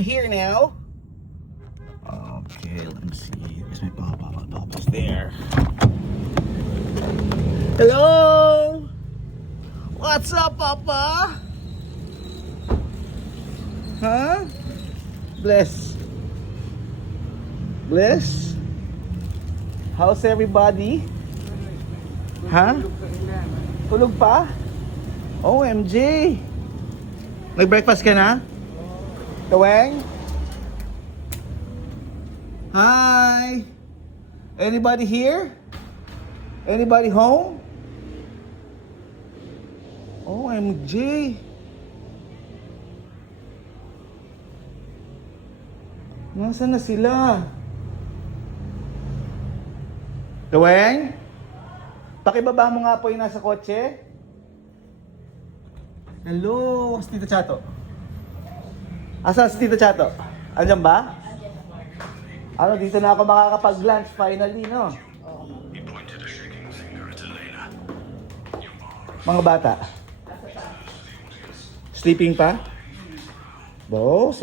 here now. Okay, let me see. Where's my papa? My papa's there. Hello! What's up, Papa? Huh? Bless. Bless? How's everybody? Huh? Tulog pa? OMG! Nag-breakfast ka na? Kaweng? Hi! Anybody here? Anybody home? OMG! Nasaan na sila? Kaweng? Pakibaba mo nga po yung nasa kotse. Hello, si Tito Chato. Asan si Tito Chato? Andiyan ba? Ano, dito na ako makakapag-lunch finally, no? Mga bata. Sleeping pa? Boss?